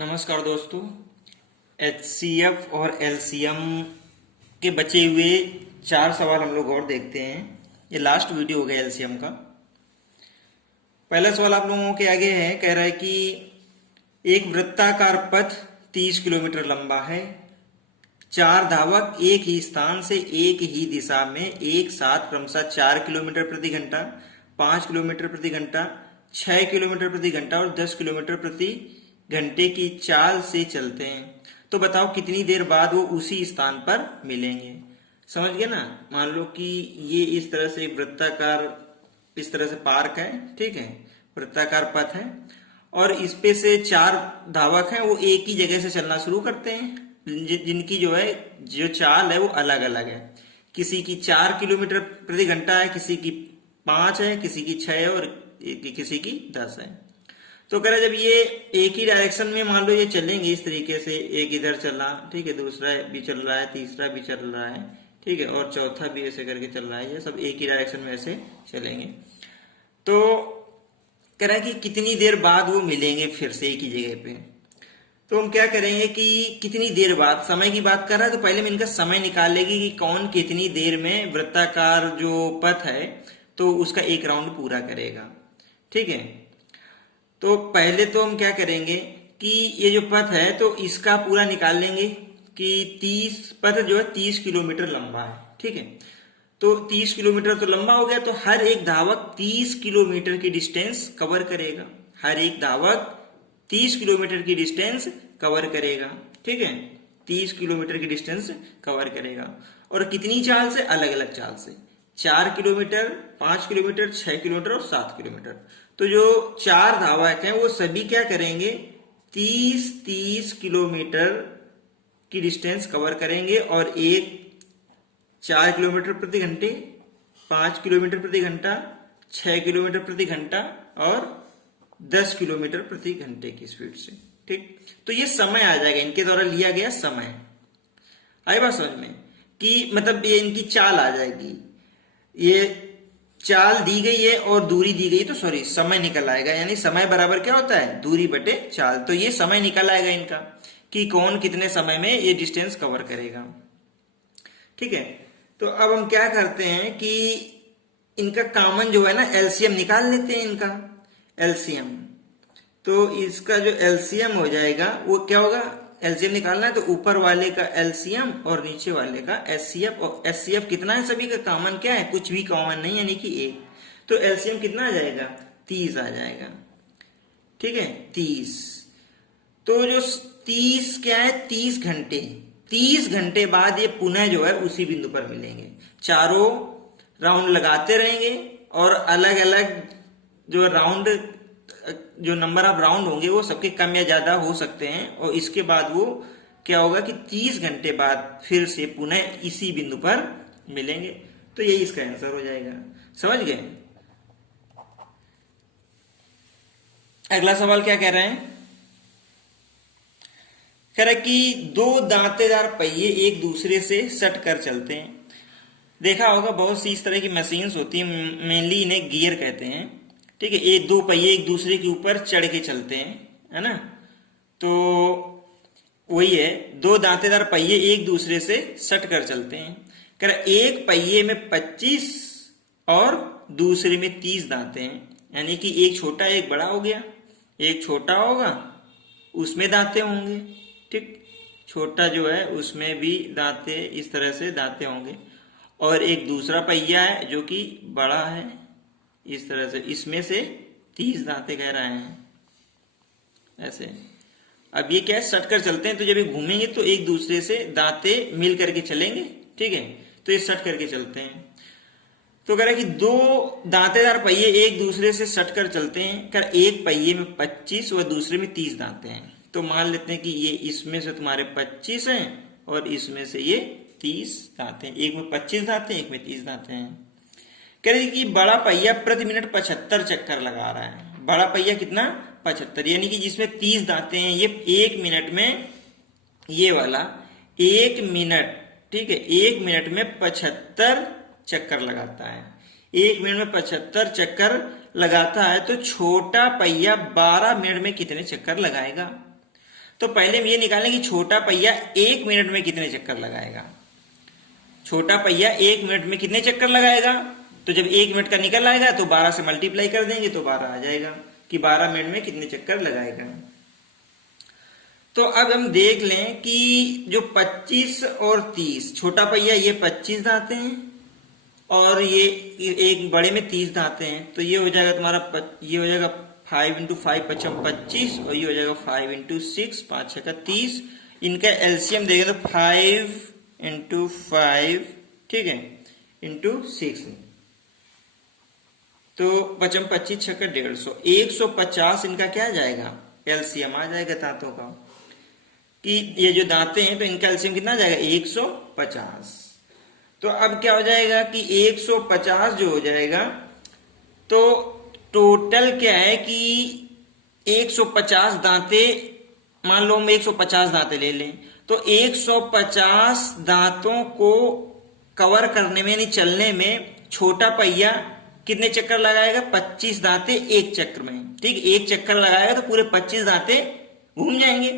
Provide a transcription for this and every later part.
नमस्कार दोस्तों। HCF और LCM के बचे हुए 4 सवाल हम लोग और देखते हैं। ये लास्ट वीडियो हो गया LCM का। पहला सवाल आप लोगों के आगे है, कह रहा है कि एक वृत्ताकार पथ 30 किलोमीटर लंबा है। 4 धावक एक ही स्थान से एक ही दिशा में एक साथ क्रमशः 4 किलोमीटर प्रति घंटा, 5 किलोमीटर प्रति घंटा, 6 किलोमीटर प्रति घंटा और 10 किलोमीटर प्रति घंटे की चाल से चलते हैं। तो बताओ कितनी देर बाद वो उसी स्थान पर मिलेंगे। समझ गए ना। मान लो कि ये इस तरह से वृत्ताकार, इस तरह से पार्क है, ठीक है, वृत्ताकार पथ है और इस पे से 4 धावक हैं, वो एक ही जगह से चलना शुरू करते हैं, जिनकी जो चाल है वो अलग अलग है। किसी की 4 किलोमीटर प्रति घंटा है, किसी की 5 है, किसी की 6 है और किसी की 10 है। तो कह रहा जब ये एक ही डायरेक्शन में मान लो ये चलेंगे इस तरीके से, एक इधर चला, ठीक है, दूसरा भी चल रहा है, तीसरा भी चल रहा है, ठीक है, और चौथा भी ऐसे करके चल रहा है, ये सब एक ही डायरेक्शन में ऐसे चलेंगे। तो कह रहा है कि कितनी देर बाद वो मिलेंगे फिर से एक ही जगह पे। तो हम क्या करेंगे कि कितनी देर बाद, समय की बात कर रहा है तो पहले हम इनका समय निकाल लेंगे कि कौन कितनी देर में वृत्ताकार जो पथ है तो उसका एक राउंड पूरा करेगा, ठीक है। तो पहले तो हम क्या करेंगे कि ये जो पथ है तो इसका पूरा निकाल लेंगे कि 30 पथ जो है 30 किलोमीटर लंबा है, ठीक है। तो 30 किलोमीटर तो लंबा हो गया, तो हर एक धावक 30 किलोमीटर की डिस्टेंस कवर करेगा। हर एक धावक 30 किलोमीटर की डिस्टेंस कवर करेगा, ठीक है, 30 किलोमीटर की डिस्टेंस कवर करेगा। और कितनी चाल से? अलग अलग चाल से, 4 किलोमीटर, 5 किलोमीटर, 6 किलोमीटर और 7 किलोमीटर। तो जो 4 धावक हैं वो सभी क्या करेंगे, 30-30 किलोमीटर की डिस्टेंस कवर करेंगे और एक 4 किलोमीटर प्रति घंटे, 5 किलोमीटर प्रति घंटा, 6 किलोमीटर प्रति घंटा और 10 किलोमीटर प्रति घंटे की स्पीड से, ठीक। तो ये समय आ जाएगा, इनके द्वारा लिया गया समय। आई बात समझ में कि मतलब ये इनकी चाल आ जाएगी। ये चाल दी गई है और दूरी दी गई, तो सॉरी समय निकल आएगा, यानी समय बराबर क्या होता है, दूरी बटे चाल। तो ये समय निकल आएगा इनका कि कौन कितने समय में ये डिस्टेंस कवर करेगा, ठीक है। तो अब हम क्या करते हैं कि इनका कॉमन जो है ना LCM निकाल लेते हैं, इनका LCM। तो इसका जो LCM हो जाएगा वो क्या होगा, LCM निकालना है तो ऊपर वाले का LCM और नीचे वाले का SCF। और SCF कितना है, सभी का कॉमन क्या है, कुछ भी कॉमन नहीं, यानी कि 1। तो LCM कितना आ जाएगा, 30 आ जाएगा, ठीक है, 30। तो जो 30 क्या है, 30 घंटे, 30 घंटे बाद ये पुनः जो है उसी बिंदु पर मिलेंगे। चारों राउंड लगाते रहेंगे और अलग अलग जो राउंड, जो नंबर ऑफ राउंड होंगे वो सबके कम या ज्यादा हो सकते हैं। और इसके बाद वो क्या होगा कि 30 घंटे बाद फिर से पुनः इसी बिंदु पर मिलेंगे। तो यही इसका आंसर हो जाएगा। समझ गए। अगला सवाल क्या कह रहे हैं, कह रहे कि 2 दांतेदार पहिए एक दूसरे से सट कर चलते हैं। देखा होगा बहुत सी इस तरह की मशीन्स होती है, मेनली इन्हें गियर कहते हैं, ठीक है। ये 2 पहिए एक दूसरे के ऊपर चढ़ के चलते हैं, है ना। तो वही है, 2 दांतेदार पहिए एक दूसरे से सट कर चलते हैं। कह रहा एक पहिए में 25 और दूसरे में 30 दांते हैं, यानी कि एक छोटा एक बड़ा हो गया। एक छोटा होगा उसमें दांते होंगे, ठीक, छोटा जो है उसमें भी दांते, इस तरह से दांते होंगे। और एक दूसरा पहिया है जो कि बड़ा है, इस तरह से, इसमें से 30 दांते कह रहे हैं ऐसे। अब ये क्या है, सट कर चलते हैं, तो जब ये घूमेंगे तो एक दूसरे से दांते मिल करके चलेंगे, ठीक है। तो ये सट करके चलते हैं। तो कह रहा है कि 2 दांतेदार पहिए एक दूसरे से सट कर चलते हैं। कह एक पहिए में 25 और दूसरे में 30 दांते हैं। तो मान लेते हैं कि ये इसमें से तुम्हारे 25 हैं और इसमें से ये 30 दांते हैं। एक में 25 दांते हैं, एक में 30 दांते हैं। कह रही कि बड़ा पहिया प्रति मिनट 75 चक्कर लगा रहा है। बड़ा पहिया कितना, 75, यानी कि जिसमें 30 दांते हैं, ये 1 मिनट में, ये वाला 1 मिनट, ठीक है, 1 मिनट में 75 चक्कर लगाता है। 1 मिनट में 75 चक्कर लगाता है, तो छोटा पहिया 12 मिनट में कितने चक्कर लगाएगा। तो पहले हम ये निकालें कि छोटा पहिया 1 मिनट में कितने चक्कर लगाएगा। छोटा पहिया 1 मिनट में कितने चक्कर लगाएगा, तो जब 1 मिनट का निकल आएगा तो 12 से मल्टीप्लाई कर देंगे तो 12 आ जाएगा कि 12 मिनट में कितने चक्कर लगाएगा। तो अब हम देख लें कि जो 25 और 30, छोटा पहिया ये 25 दांते हैं और ये एक बड़े में 30 दांते हैं, तो ये हो जाएगा तुम्हारा, ये हो जाएगा 5 × 5 पचम 25 और ये हो जाएगा 5 × 6 5 6 का 30। इनका एलसीएम देखें तो 5 × 5, ठीक है, × 6, तो पचम 25 6 का 150, 150 इनका क्या आ जाएगा, एलसीएम आ जाएगा दांतों का, कि ये जो दांते हैं तो इनका एलसीएम कितना आ जाएगा 150। तो अब क्या हो जाएगा कि 150 जो हो जाएगा, तो टोटल क्या है कि 150 दांते, मान लो हम 150 दांते ले लें, तो 150 दांतों को कवर करने में, यानी चलने में छोटा पहिया कितने चक्कर लगाएगा, 25 दांते एक चक्र में, ठीक, एक चक्कर लगाएगा तो पूरे 25 दांते घूम जाएंगे।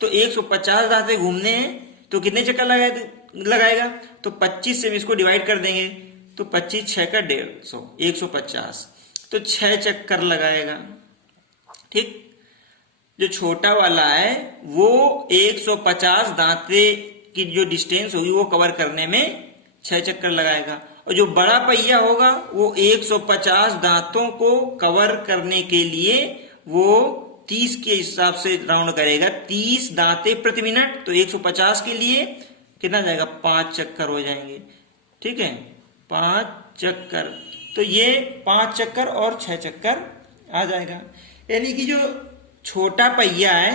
तो 150 दांते घूमने हैं तो कितने चक्कर लगाएगा, तो 25 से हम इसको डिवाइड कर देंगे तो 25 6 का 150, 150, तो 6 चक्कर लगाएगा, ठीक। जो छोटा वाला है वो 150 दांते की जो डिस्टेंस होगी वो कवर करने में 6 चक्कर लगाएगा, और जो बड़ा पहिया होगा वो 150 दांतों को कवर करने के लिए वो 30 के हिसाब से राउंड करेगा, 30 दांते प्रति मिनट, तो 150 के लिए कितना जाएगा, 5 चक्कर हो जाएंगे, ठीक है, 5 चक्कर, तो ये 5 चक्कर और 6 चक्कर आ जाएगा। यानी कि जो छोटा पहिया है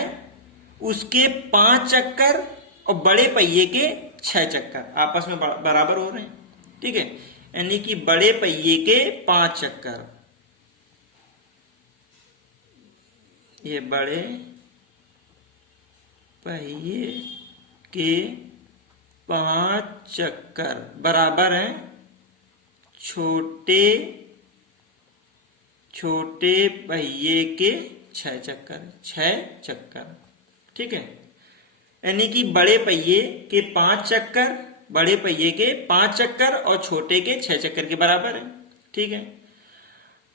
उसके 5 चक्कर और बड़े पहिए के 6 चक्कर आपस में बराबर हो रहे हैं, ठीक है, यानी कि बड़े पहिए के 5 चक्कर, ये बड़े पहिए के 5 चक्कर बराबर हैं छोटे पहिए के 6 चक्कर, 6 चक्कर, ठीक है, यानी कि बड़े पहिए के 5 चक्कर, बड़े पहिए के 5 चक्कर और छोटे के 6 चक्कर के बराबर है, ठीक है।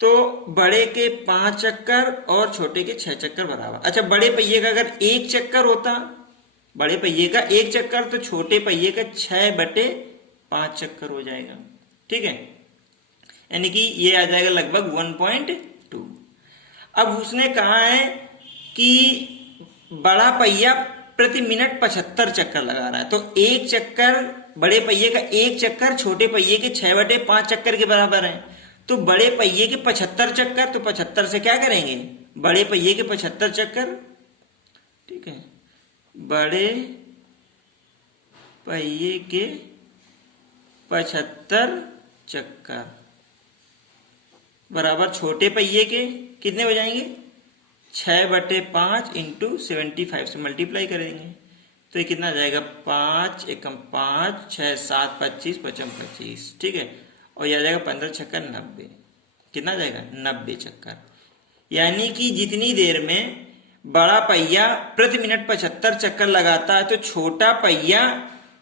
तो बड़े के 5 चक्कर और छोटे के 6 चक्कर बराबर। अच्छा, बड़े पहिए का अगर 1 चक्कर होता, बड़े पहिए का 1 चक्कर, तो छोटे पहिए का 6/5 चक्कर हो जाएगा, ठीक है, यानी कि ये आ जाएगा लगभग 1.2। अब उसने कहा है कि बड़ा पहिया प्रति मिनट 75 चक्कर लगा रहा है, तो 1 चक्कर, बड़े पहिए का 1 चक्कर छोटे पहिए के 6/5 चक्कर के बराबर है, तो बड़े पहिए के 75 चक्कर, तो 75 से क्या करेंगे, बड़े पहिए के 75 चक्कर, ठीक है, बड़े पहिए के 75 चक्कर बराबर छोटे पहिए के कितने हो जाएंगे, 6/5 × 75 से मल्टीप्लाई करेंगे तो ये कितना आ जाएगा, 5 एकम 5 6 7 25 पचम 25, ठीक है, और यह आ जाएगा 15 छक्कर 90, कितना जाएगा 90 चक्कर। यानी कि जितनी देर में बड़ा पहिया प्रति मिनट 75 चक्कर लगाता है तो छोटा पहिया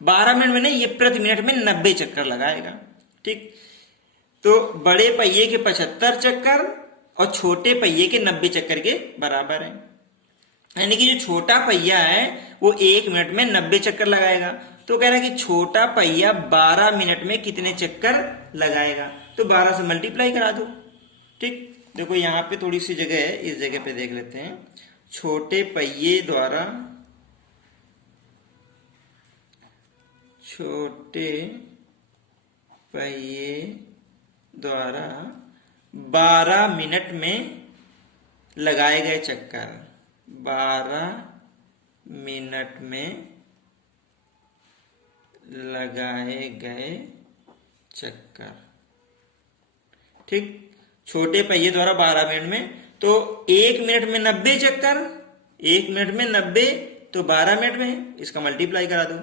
12 मिनट में नहीं, ये प्रति मिनट में 90 चक्कर लगाएगा, ठीक। तो बड़े पहिए के 75 चक्कर और छोटे पहिए के 90 चक्कर के बराबर है, यानी कि जो छोटा पहिया है वो 1 मिनट में 90 चक्कर लगाएगा। तो कह रहा है कि छोटा पहिया 12 मिनट में कितने चक्कर लगाएगा, तो 12 से मल्टीप्लाई करा दो, ठीक। देखो यहाँ पे थोड़ी सी जगह है, इस जगह पे देख लेते हैं। छोटे पहिए द्वारा 12 मिनट में लगाए गए चक्कर, 12 मिनट में लगाए गए चक्कर, ठीक। छोटे पहिए द्वारा 12 मिनट में, तो 1 मिनट में 90 चक्कर, 1 मिनट में 90, तो 12 मिनट में इसका मल्टीप्लाई करा दो,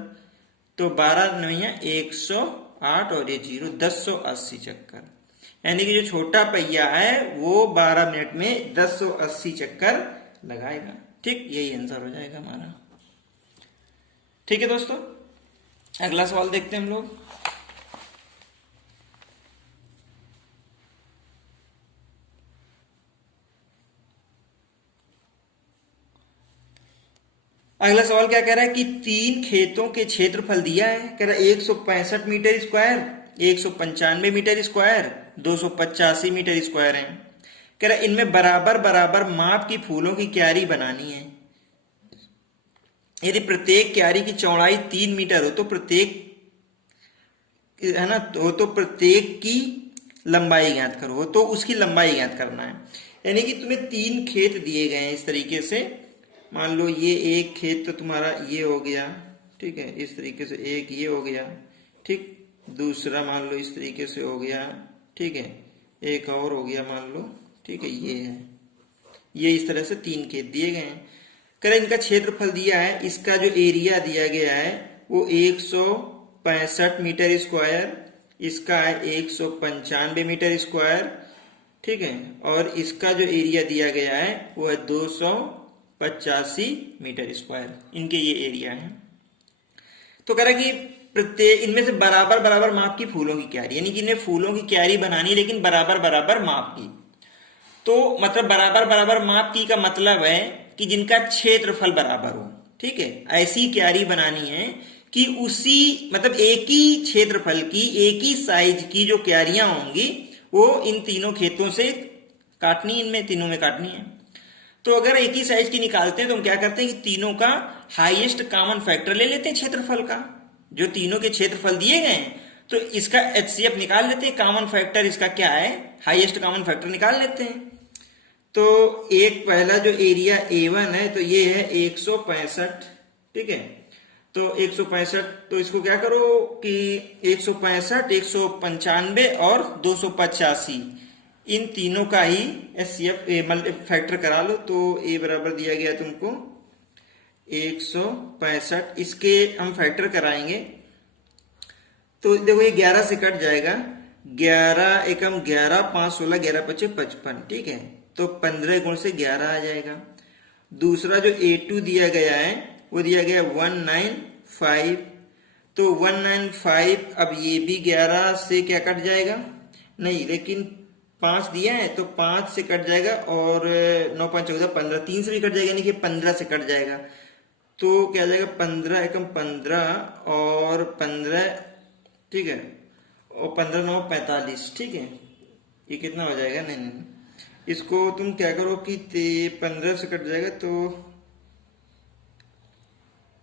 तो 12 9 108 और ये 0 1080 चक्कर। यानी कि जो छोटा पहिया है वो 12 मिनट में 1080 चक्कर लगाएगा, ठीक। ठीक, यही आंसर हो जाएगा हमारा। ठीक है दोस्तों, अगला सवाल देखते हैं हम लोग। अगला सवाल क्या कह रहा है कि 3 खेतों के क्षेत्रफल दिया है। कह रहा है 165 metre square, 195 metre square, 285 metre square है। कह रहा है इनमें बराबर बराबर माप की फूलों की क्यारी बनानी है। यदि प्रत्येक क्यारी की चौड़ाई 3 मीटर हो तो प्रत्येक, है ना, तो प्रत्येक की लंबाई ज्ञात करो, तो उसकी लंबाई ज्ञात करना है। यानी कि तुम्हें 3 खेत दिए गए हैं इस तरीके से। मान लो ये एक खेत तो तुम्हारा ये हो गया, ठीक है, इस तरीके से एक ये हो गया, ठीक, दूसरा मान लो इस तरीके से हो गया, ठीक है, एक और हो गया मान लो, ठीक है, ये है, ये इस तरह से 3 खेत दिए गए हैं। करें इनका क्षेत्रफल दिया है, इसका जो एरिया दिया गया है वो 165 मीटर स्क्वायर, इसका है 195 मीटर स्क्वायर, ठीक है, और इसका जो एरिया दिया गया है वो है 285 मीटर स्क्वायर। इनके ये एरिया है। तो कह रहा कि प्रत्येक इनमें से बराबर बराबर माप की फूलों की क्यारी, यानी कि इन्हें फूलों की क्यारी बनानी लेकिन बराबर बराबर माप की। तो मतलब बराबर बराबर माप की का मतलब है कि जिनका क्षेत्रफल बराबर हो, ठीक है, ऐसी क्यारी बनानी है कि उसी मतलब एक ही क्षेत्रफल की, एक ही साइज की जो क्यारियां होंगी वो इन तीनों खेतों से काटनी, इनमें तीनों में काटनी है। तो अगर एक ही साइज की निकालते हैं तो हम क्या करते हैं कि तीनों का हाईएस्ट कॉमन फैक्टर ले लेते हैं क्षेत्रफल का, जो तीनों के क्षेत्रफल दिए गए हैं, तो इसका HCF निकाल लेते हैं। कॉमन फैक्टर इसका क्या है, हाईएस्ट कॉमन फैक्टर निकाल लेते हैं। तो एक पहला जो एरिया A1 है तो ये है 165, ठीक है, तो 165, तो इसको क्या करो कि 165, 195 और 285 इन तीनों का ही HCF फैक्टर करा लो। तो A बराबर दिया गया तुमको 165, इसके हम फैक्टर कराएंगे तो देखो ये 11 से कट जाएगा, 11 एकम 11, 5 16, 11 25 55, ठीक है, तो 15 गुण से 11 आ जाएगा। दूसरा जो A2 दिया गया है वो दिया गया 195, तो 195, अब ये भी 11 से क्या कट जाएगा, नहीं लेकिन 5 दिया है तो 5 से कट जाएगा, और 9 5 14 15, 3 से भी कट जाएगा, यानी कि 15 से कट जाएगा। तो क्या जाएगा 15 एकम 15 और 15, ठीक है, और 15 9 45, ठीक है, ये कितना हो जाएगा, नहीं इसको तुम क्या करो कि 15 से कट जाएगा तो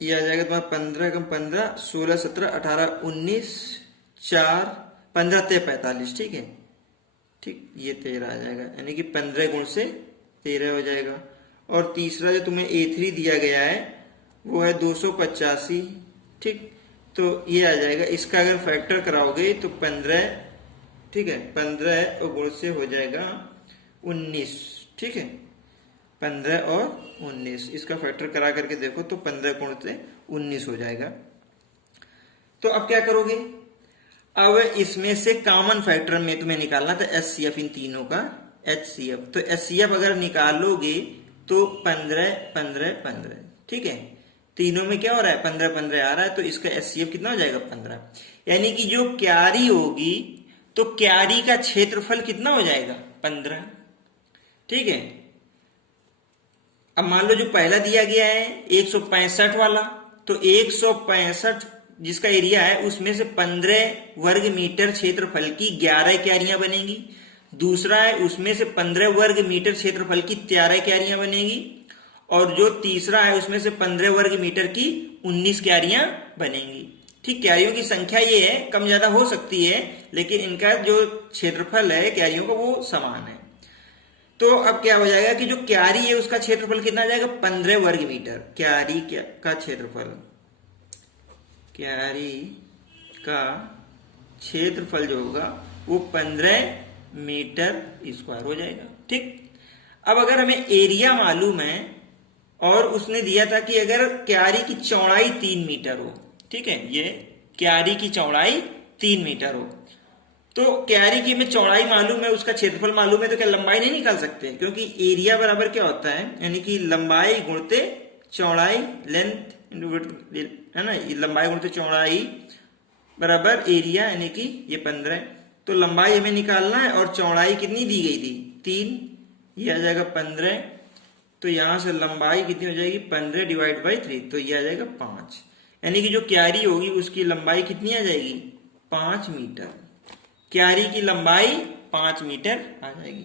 ये आ जाएगा तुम्हारा 15 एकम 15, 16 17 18 19 4 15 13 45, ठीक है, ठीक, ये 13 आ जाएगा, यानी कि 15 गुण से 13 हो जाएगा। और तीसरा जो तुम्हें A3 दिया गया है वो है 285, ठीक, तो ये आ जाएगा, इसका अगर फैक्टर कराओगे तो 15, ठीक है, 15 और गुण से हो जाएगा 19, ठीक है, 15 और 19, इसका फैक्टर करा करके देखो तो 15 गुण से 19 हो जाएगा। तो अब क्या करोगे, अब इसमें से कॉमन फैक्टर में तुम्हें निकालना था HCF, इन तीनों का HCF। तो HCF अगर निकालोगे तो 15 15 15, ठीक है, तीनों में क्या हो रहा है 15 15 आ रहा है, तो इसका HCF कितना हो जाएगा 15, यानी कि जो क्यारी होगी तो क्यारी का क्षेत्रफल कितना हो जाएगा 15, ठीक है। अब मान लो जो पहला दिया गया है 165 वाला, तो 165 जिसका एरिया है उसमें से 15 वर्ग मीटर क्षेत्रफल की 11 क्यारियां बनेगी। दूसरा है उसमें से 15 वर्ग मीटर क्षेत्रफल की 13 क्यारियां बनेगी, और जो तीसरा है उसमें से 15 वर्ग मीटर की 19 क्यारियां बनेंगी। ठीक, क्यारियों की संख्या ये है, कम ज्यादा हो सकती है, लेकिन इनका जो क्षेत्रफल है क्यारियों का वो समान है। तो अब क्या हो जाएगा कि जो क्यारी है उसका क्षेत्रफल कितना आ जाएगा 15 वर्ग मीटर। क्यारी का क्षेत्रफल, क्यारी का क्षेत्रफल जो होगा वो 15 मीटर स्क्वायर हो जाएगा। ठीक, अब अगर हमें एरिया मालूम है और उसने दिया था कि अगर क्यारी की चौड़ाई 3 मीटर हो, ठीक है, ये क्यारी की चौड़ाई 3 मीटर हो, तो क्यारी की हमें चौड़ाई मालूम है, उसका क्षेत्रफल मालूम है, तो क्या लंबाई नहीं निकाल सकते? क्योंकि एरिया बराबर क्या होता है, यानी कि लंबाई गुणते चौड़ाई, लेंथ है ना, ये लंबाई गुणते चौड़ाई बराबर एरिया, यानी कि ये 15। तो लंबाई हमें निकालना है और चौड़ाई कितनी दी गई थी, 3, ये आ जाएगा 15। तो यहां से लंबाई कितनी हो जाएगी, 15 डिवाइड बाई 3, तो ये आ जाएगा 5। यानी कि जो क्यारी होगी उसकी लंबाई कितनी आ जाएगी, 5 मीटर। क्यारी की लंबाई 5 मीटर आ जाएगी।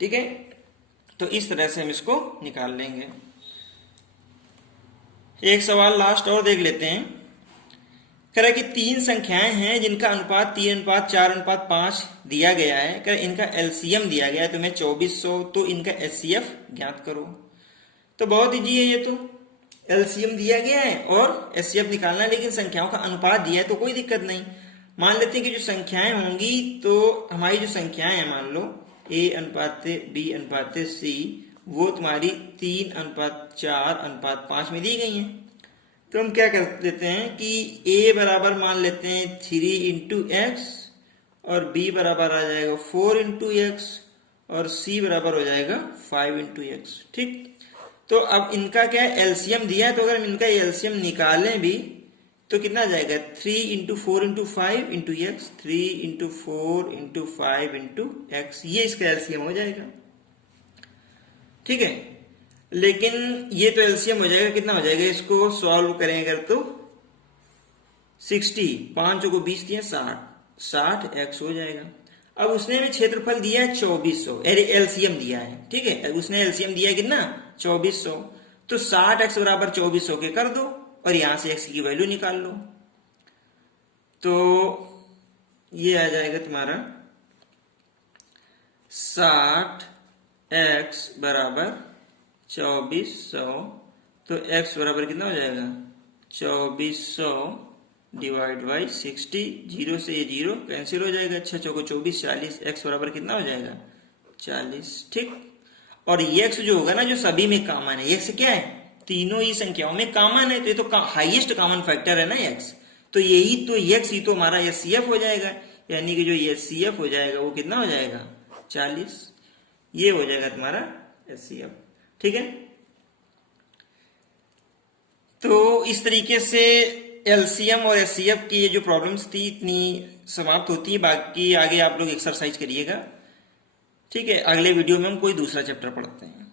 ठीक है, तो इस तरह से हम इसको निकाल लेंगे। एक सवाल लास्ट और देख लेते हैं। कह रहा है कि 3 संख्याएं हैं जिनका अनुपात 3:4:5 दिया गया है। कह इनका एलसीएम दिया गया है तुम्हें 2400, तो इनका एचसीएफ ज्ञात करो। तो बहुत इजी है, ये तो एलसीएम दिया गया है और एचसीएफ निकालना है, लेकिन संख्याओं का अनुपात दिया है तो कोई दिक्कत नहीं। मान लेते हैं कि जो संख्याएं होंगी, तो हमारी जो संख्याएं हैं, मान लो A/B/C, वो तुम्हारी 3:4:5 में दी गई हैं। तो हम क्या कर लेते हैं कि A बराबर मान लेते हैं 3 × x, और B बराबर आ जाएगा 4 × x, और C बराबर हो जाएगा 5 × x। ठीक, तो अब इनका क्या है, एलसीएम दिया है, तो अगर हम इनका एलसीएम निकालें भी तो कितना आ जाएगा, 3 × 4 × 5 × x, 3 × 4 × 5 × x, ये इसका एलसीएम हो जाएगा। ठीक है, लेकिन ये तो एलसीएम हो जाएगा, कितना हो जाएगा, इसको सॉल्व करें अगर तो 60, 5 को 20 दिया, 60 x हो जाएगा। अब उसने हमें क्षेत्रफल दिया है 2400, एलसीएम दिया है। ठीक है, उसने एलसीएम दिया है कितना, 2400, तो 60x बराबर 2400 के कर दो और यहां से x की वैल्यू निकाल लो। तो ये आ जाएगा तुम्हारा 60x बराबर 2400, तो x बराबर कितना हो जाएगा, 2400 डिवाइड बाई 60, 0 से ये 0 कैंसिल हो जाएगा, 6 चौको 24, 40, x बराबर कितना हो जाएगा, 40। ठीक, और ये x जो होगा ना, जो सभी में कॉमन है, x क्या है, तीनों ही संख्याओं में कॉमन है, तो ये तो हाईएस्ट कॉमन फैक्टर है ना x, तो यही तो x ही तो हमारा एचसीएफ हो जाएगा। यानी कि जो एचसीएफ हो जाएगा वो कितना हो जाएगा, 40। ये हो जाएगा तुम्हारा एचसीएफ। ठीक है, तो इस तरीके से एलसीएम और एचसीएफ की ये जो प्रॉब्लम्स थी इतनी समाप्त होती है। बाकी आगे आप लोग एक्सरसाइज करिएगा। ठीक है, अगले वीडियो में हम कोई दूसरा चैप्टर पढ़ते हैं।